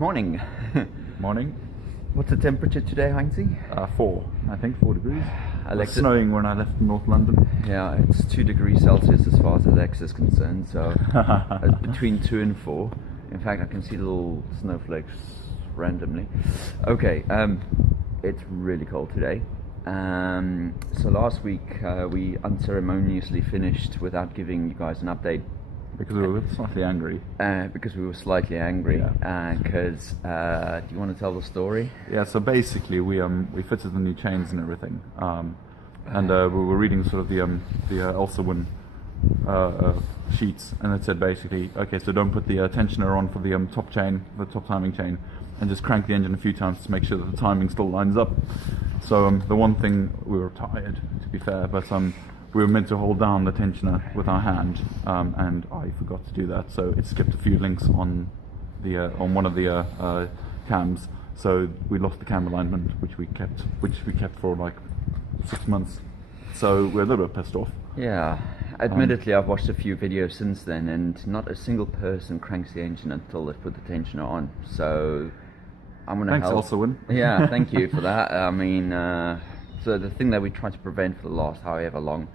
Morning. Morning. What's the temperature today, Heinzie? 4 degrees. It was Alexa, snowing when I left North London. yeah, it's 2 degrees Celsius as far as Alexa is concerned, so it's between 2 and 4. In fact, I can see little snowflakes randomly. Okay, it's really cold today. So last week we unceremoniously finished without giving you guys an update. Because we were slightly angry. Because we were slightly angry. Because do you want to tell the story? Yeah. So basically, we fitted the new chains and everything, and we were reading sort of the Elsa sheets, and it said basically, okay, so don't put the tensioner on for the top chain, the top timing chain, and just crank the engine a few times to make sure that the timing still lines up. So the one thing, we were tired, to be fair, but we were meant to hold down the tensioner with our hand, and I forgot to do that, so it skipped a few links on the one of the cams. So we lost the cam alignment, which we kept for like 6 months. So we're a little bit pissed off. Yeah, admittedly, I've watched a few videos since then, and not a single person cranks the engine until they put the tensioner on. So I'm gonna Thanks, help. Elsa. Yeah, thank you for that. I mean, so the thing that we tried to prevent for the last however long.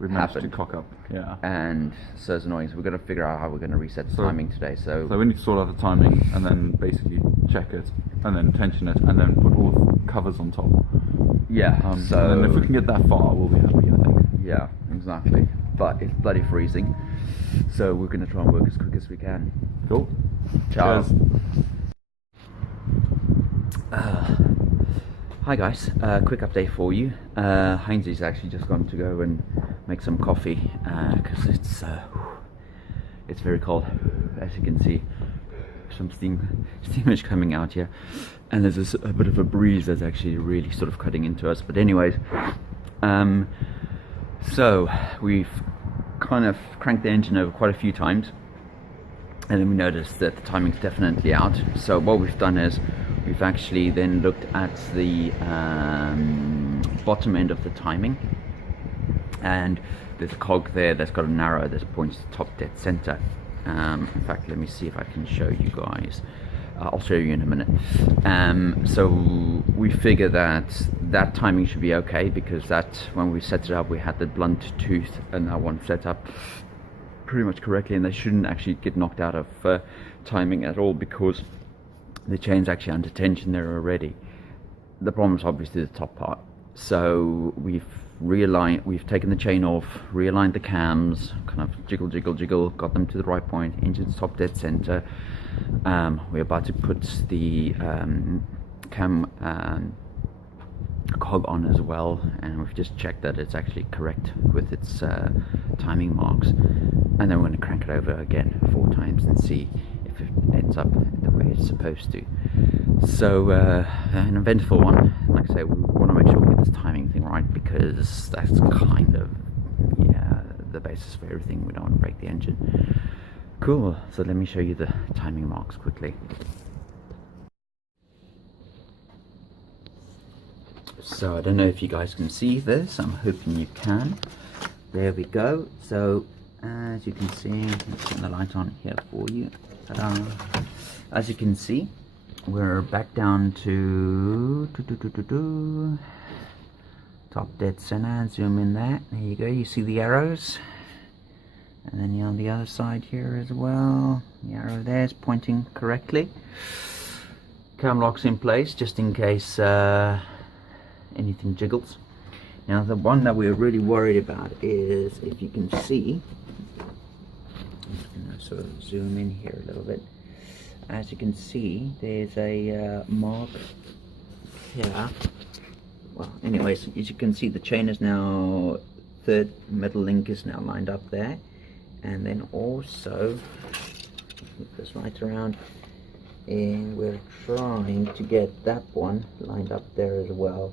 We've managed to cock up, yeah. And so it's annoying, so we've got to figure out how we're going to reset the timing today. So we need to sort out the timing and then basically check it and then tension it and then put all the covers on top. Yeah, so... And if we can get that far, we'll be happy, I think. Yeah, exactly. But it's bloody freezing, so we're going to try and work as quick as we can. Cool. Ciao. Cheers. Hi guys, quick update for you. Heinzie's actually just gone to go and make some coffee because it's very cold. As you can see, some steam is coming out here, and there's a bit of a breeze that's actually really sort of cutting into us. But anyways, so we've kind of cranked the engine over quite a few times, and then we noticed that the timing's definitely out. So what we've done is we've actually then looked at the bottom end of the timing, and there's a cog there that's got an arrow that points to top dead center. In fact, let me see if I can show you guys. I'll show you in a minute. So we figure that timing should be okay, because that, when we set it up, we had the blunt tooth and that one set up pretty much correctly, and they shouldn't actually get knocked out of timing at all, because the chain's actually under tension there already. The problem is obviously the top part. So we've taken the chain off, realigned the cams, kind of jiggle, got them to the right point, engine's top dead center. We're about to put the cam cog on as well, and we've just checked that it's actually correct with its timing marks, and then we're going to crank it over again 4 times and see if it ends up the way it's supposed to. So an eventful one. Like I say, we want to make sure we get this timing thing right, because that's kind of the basis for everything. We don't want to break the engine. Cool, so let me show you the timing marks quickly. So I don't know if you guys can see this, I'm hoping you can. There we go. So as you can see, let's turn the light on here for you. Ta-da. As you can see, we're back down to top dead center. Zoom in there. There you go. You see the arrows, and then on the other side here as well. The arrow there is pointing correctly. Cam lock's in place just in case anything jiggles. Now the one that we're really worried about is, if you can see, I'm just going to sort of zoom in here a little bit. As you can see, there's a mark here. Well, anyways, as you can see, the chain is now, third metal link is now lined up there. And then also, flip this right around, and we're trying to get that one lined up there as well.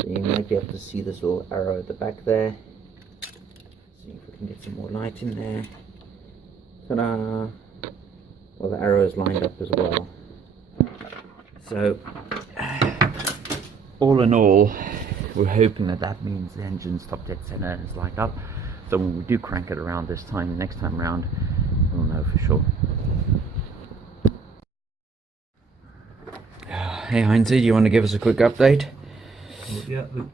So you might be able to see this little arrow at the back there. See if we can get some more light in there. Ta-da! Well, the arrow is lined up as well. So, all in all, we're hoping that that means the engine's top dead center and it's lined up. So when we do crank it around this time, next time around, we'll know for sure. Hey Heinz, do you want to give us a quick update? Well, yeah, the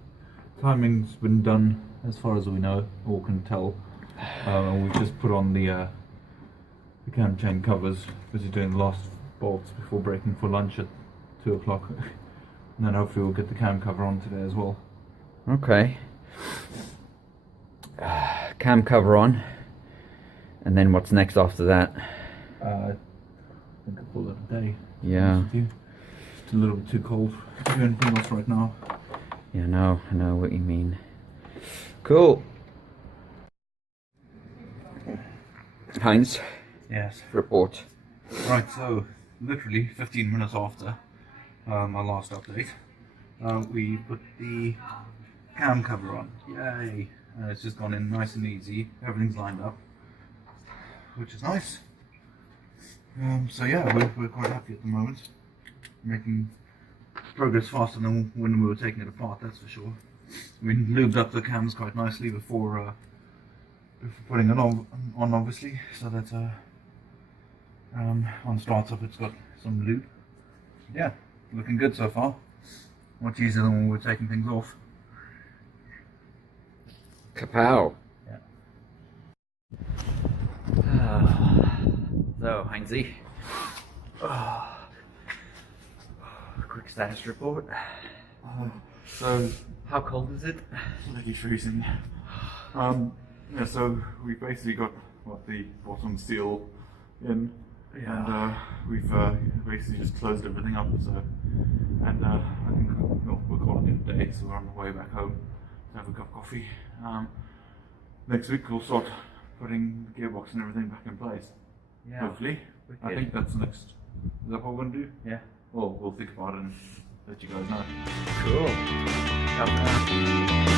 timing's been done as far as we know, or can tell. We've just put on the cam chain covers because he's doing the last bolts before breaking for lunch at 2 o'clock. And then hopefully we'll get the cam cover on today as well. Okay. Cam cover on. And then what's next after that? I think I'll call it a day. Yeah. It's a little bit too cold to do anything else right now. Yeah, I know what you mean. Cool. Heinz, Yes. report. Right, so literally 15 minutes after my last update, we put the cam cover on. Yay! And it's just gone in nice and easy. Everything's lined up, which is nice. So yeah, we're quite happy at the moment. Making progress faster than when we were taking it apart, that's for sure. We lubed up the cams quite nicely before putting it on obviously, so that on startup it's got some lube. Yeah, looking good so far. Much easier than when we were taking things off. Kapow. Yeah. So, Heinzie. Quick status report. So How cold is it? bloody freezing. Yeah, so we basically got the bottom seal in, and we've basically just closed everything up. So, and I think we're calling it a day. So we're on the way back home to have a cup of coffee. Next week we'll start putting the gearbox and everything back in place. Yeah. Hopefully, I Wicked. think that's next. Is that what we're gonna do? Yeah. Well, we'll think about it and let you guys know. Cool. Ciao for now.